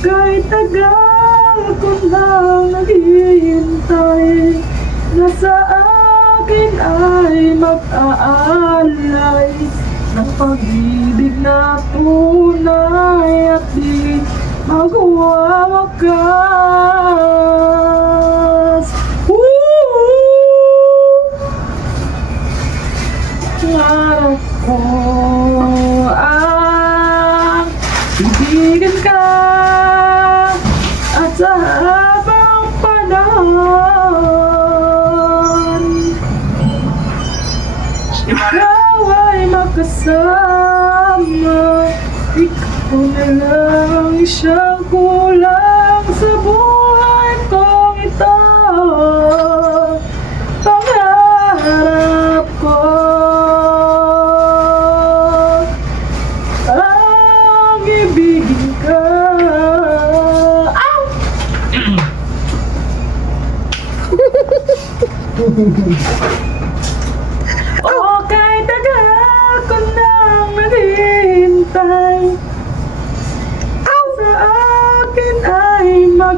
Kahit tagal ko nang naghihintay na sa akin ay mag-aalay ng pag-ibig na tunay at di magwawakas. Ngarap ko ang ibigan ka at sa habang panahon ikaw ay makasama. Ikaw na lang siyang kulang sa buhay kong ito. Pangarap ko ang ibigin ka. Ow! Oh, kahit tagal ko nang naghihintay sa akin ay mag